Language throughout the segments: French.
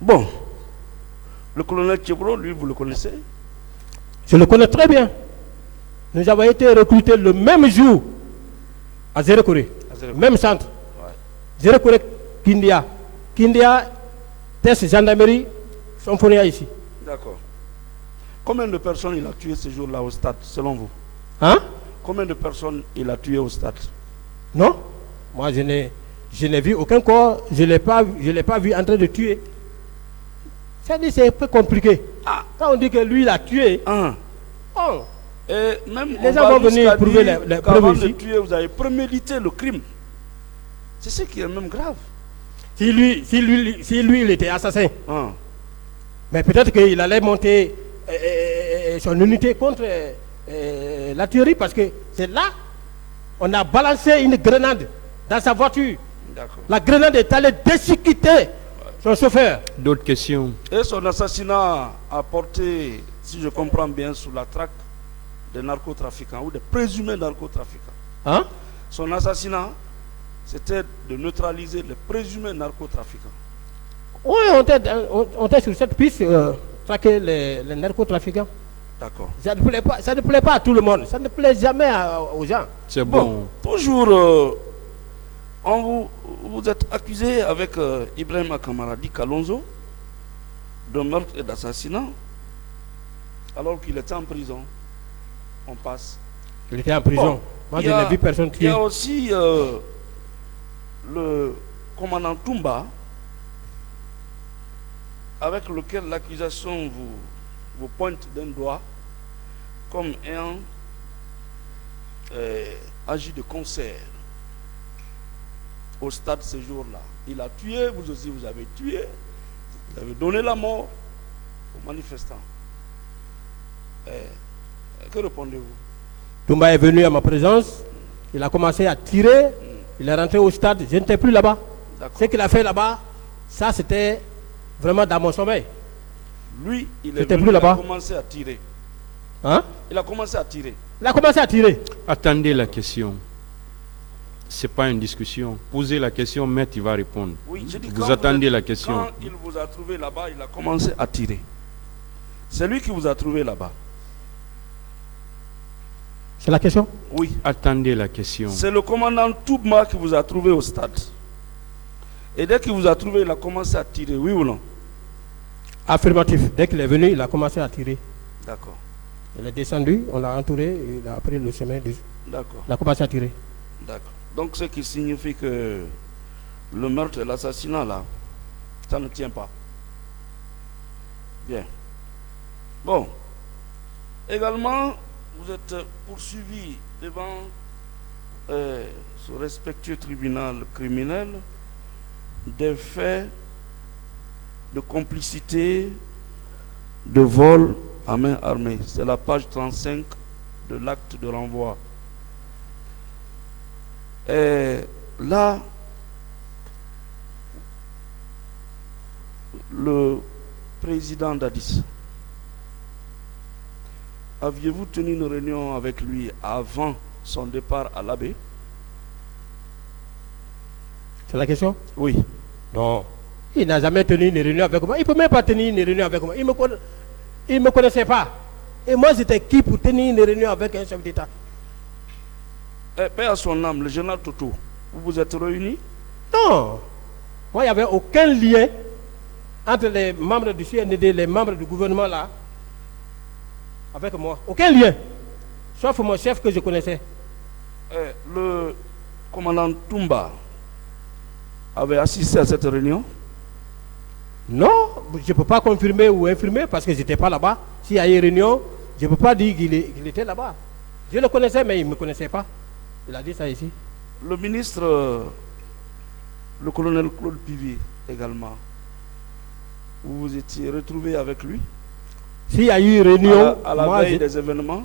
Bon, le colonel Tchebro, lui, vous le connaissez? Je le connais très bien. Nous avons été recrutés le même jour à Zérekoré, même centre. Ouais. Zérekoré, Kindia. Kindia, test gendarmerie, sont fournis ici. D'accord. Combien de personnes il a tué ce jour-là au stade, selon vous? Hein? Combien de personnes il a tué au stade? Non, moi je n'ai vu aucun corps, je ne l'ai pas vu en train de tuer. C'est un peu compliqué. Ah. Quand on dit que lui il a tué, Oh. Et même les gens vont venir prouver les preuves avant de ici. tuer, vous avez prémédité le crime. C'est ce qui est même grave. Si lui il était assassin, Ah. mais peut-être qu'il allait monter son unité contre la tuerie parce que c'est là on a balancé une grenade dans sa voiture. La grenade est allée déchiqueter son chauffeur. D'autres questions? Et son assassinat a porté, si je comprends bien, sous la traque des narcotrafiquants ou des présumés narcotrafiquants. Hein? Son assassinat, c'était de neutraliser les présumés narcotrafiquants. Oui, on était sur cette piste, traquer les narcotrafiquants. D'accord. Ça ne plaît pas à tout le monde. Ça ne plaît jamais aux gens. C'est bon. Toujours, vous êtes accusé avec Ibrahim Kamaradi Kalonzo de meurtre et d'assassinat alors qu'il était en prison. On passe. Il était en prison. Bon, moi, je n'ai vu personne Il y tuer. a aussi le commandant Toumba avec lequel l'accusation vous pointe d'un doigt comme ayant agi de concert au stade ce jour-là. Il a tué, vous aussi vous avez tué, vous avez donné la mort aux manifestants. Que répondez-vous? Toumba est venu à ma présence, il a commencé à tirer, il est rentré au stade, je n'étais plus là-bas. Ce qu'il a fait là-bas, ça c'était vraiment dans mon sommeil. Lui, il a commencé à tirer. Hein? Il a commencé à tirer. Il a commencé à tirer. Attendez la question. Ce n'est pas une discussion. Posez la question, maître, il va répondre. Oui, je dis vous attendez la question. Quand il vous a trouvé là-bas, il a commencé à tirer. C'est lui qui vous a trouvé là-bas. C'est la question? Oui. Attendez la question. C'est le commandant Toumba qui vous a trouvé au stade. Et dès qu'il vous a trouvé, il a commencé à tirer, oui ou non? Affirmatif. Dès qu'il est venu, il a commencé à tirer. D'accord. Il est descendu, on l'a entouré, il a pris le chemin. D'accord. Il a commencé à tirer. D'accord. Donc ce qui signifie que le meurtre et l'assassinat là, ça ne tient pas. Bien. Bon. Également, vous êtes poursuivi devant ce respectueux tribunal criminel des faits de complicité, de vol à main armée. C'est la page 35 de l'acte de renvoi. Et là, le président d'Addis, aviez-vous tenu une réunion avec lui avant son départ à l'Abbé? C'est la question? Oui. Non. Il n'a jamais tenu une réunion avec moi. Il ne peut même pas tenir une réunion avec moi. Il ne me connaissait pas. Et moi, j'étais qui pour tenir une réunion avec un chef d'État? Paix à son âme, le général Toto, vous vous êtes réunis? Non. Moi, il n'y avait aucun lien entre les membres du CND, les membres du gouvernement là, avec moi. Aucun lien. Sauf mon chef que je connaissais. Le commandant Toumba avait assisté à cette réunion? Non, je ne peux pas confirmer ou infirmer parce que je n'étais pas là-bas. S'il y a eu une réunion, je ne peux pas dire qu'il était là-bas. Je le connaissais, mais il ne me connaissait pas. Il a dit ça ici. Le ministre, le colonel Claude Pivi également, vous vous étiez retrouvé avec lui? S'il y a eu une réunion, à la veille des événements?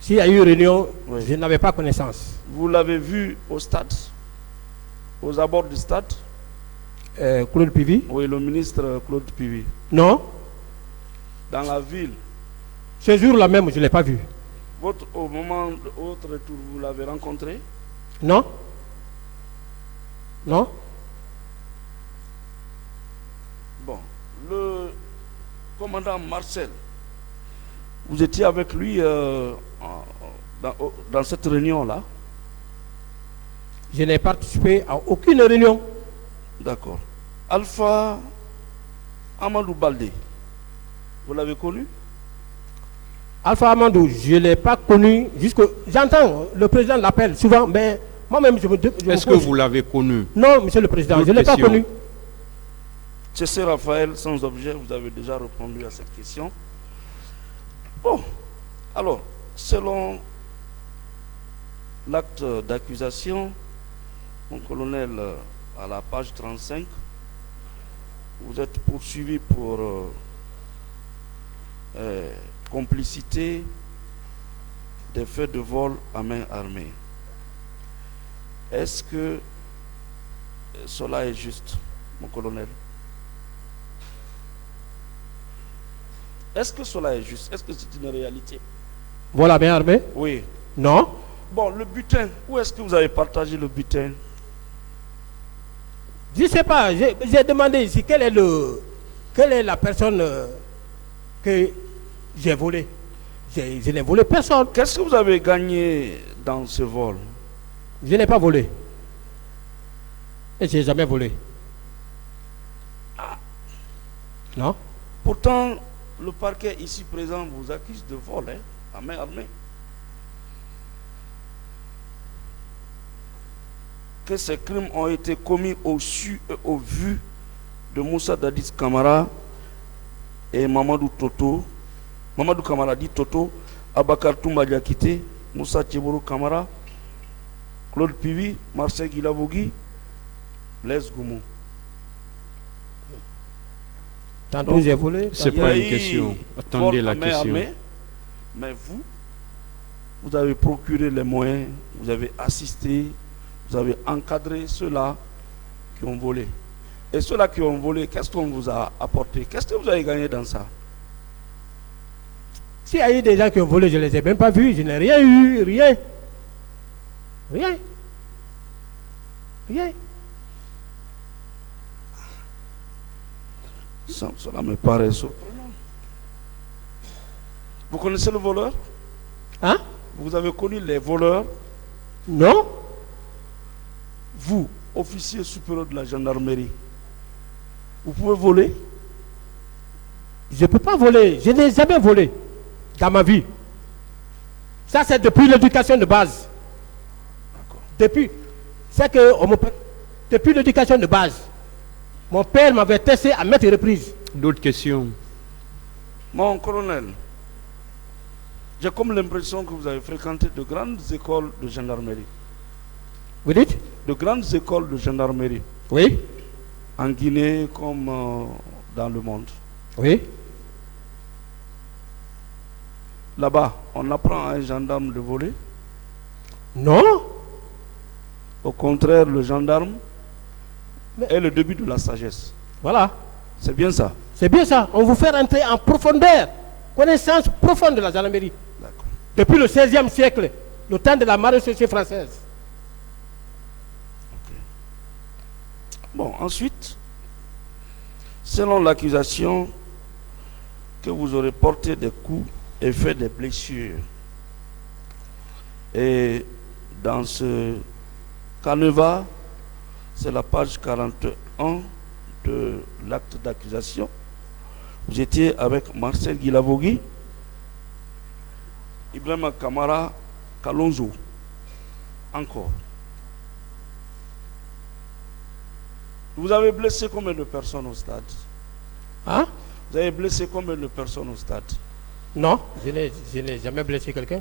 S'il y a eu une réunion, oui. Je n'avais pas connaissance. Vous l'avez vu au stade? Aux abords du stade? Claude Pivi? Oui, le ministre Claude Pivi. Non. Dans la ville? Ce jour-là même, je ne l'ai pas vu. Au moment de votre retour, vous l'avez rencontré? Non. Non. Bon, le commandant Marcel, vous étiez avec lui dans cette réunion-là? Je n'ai participé à aucune réunion. D'accord. Alpha Amadou Baldé, vous l'avez connu? Alpha Amadou, je ne l'ai pas connu. J'entends, le président l'appelle souvent, mais moi-même, Est-ce que vous l'avez connu? Non, monsieur le président, je ne l'ai pas connu. C'est Raphaël, sans objet, vous avez déjà répondu à cette question. Bon, alors, selon l'acte d'accusation, mon colonel, à la page 35, vous êtes poursuivi pour complicité des faits de vol à main armée. Est-ce que cela est juste, mon colonel? Est-ce que cela est juste? Est-ce que c'est une réalité? Vol à main armée? Oui. Non. Bon, le butin, où est-ce que vous avez partagé le butin? Je ne sais pas. J'ai demandé ici quelle est la personne que j'ai volée. Je n'ai volé personne. Qu'est-ce que vous avez gagné dans ce vol? Je n'ai pas volé. Et je n'ai jamais volé. Ah. Non. Pourtant, le parquet ici présent vous accuse de vol, à main armée. Que ces crimes ont été commis au su et au vu de Moussa Dadis Kamara et Mamadou Toto. Mamadou Kamara dit Toto, Abakar Toumba Diakité, Moussa Tcheboro Kamara, Claude Pivi, Marcel Guilavogui, Blaise Goumou. Tantôt j'ai volé. C'est pas une question. Attendez la question. Mais vous avez procuré les moyens, vous avez assisté, vous avez encadré ceux-là qui ont volé. Et ceux-là qui ont volé, qu'est-ce qu'on vous a apporté? Qu'est-ce que vous avez gagné dans ça? S'il y a eu des gens qui ont volé, je ne les ai même pas vus. Je n'ai rien eu, rien. Rien. Rien. Cela me paraît surprenant. Vous connaissez le voleur? Hein? Vous avez connu les voleurs? Non. Vous, officier supérieur de la gendarmerie, vous pouvez voler? Je ne peux pas voler. Je n'ai jamais volé dans ma vie. Ça, c'est depuis l'éducation de base. Depuis l'éducation de base. Mon père m'avait testé à maintes reprises. D'autres questions? Mon colonel, j'ai comme l'impression que vous avez fréquenté de grandes écoles de gendarmerie. Vous dites? De grandes écoles de gendarmerie. Oui. En Guinée comme dans le monde. Oui. Là-bas, on apprend à un gendarme de voler? Non. Au contraire, le gendarme est le début de la sagesse. Voilà. C'est bien ça? C'est bien ça. On vous fait rentrer en profondeur. Connaissance profonde de la gendarmerie. D'accord. Depuis le 16e siècle, le temps de la maréchaussée française. Okay. Bon, ensuite, selon l'accusation que vous aurez porté des coups et fait des blessures. Et dans ce canevas, c'est la page 41 de l'acte d'accusation. Vous étiez avec Marcel Guilavogui, Ibrahima Kamara Kalonzo, encore. Vous avez blessé combien de personnes au stade? Hein? Vous avez blessé combien de personnes au stade? Non, je n'ai jamais blessé quelqu'un.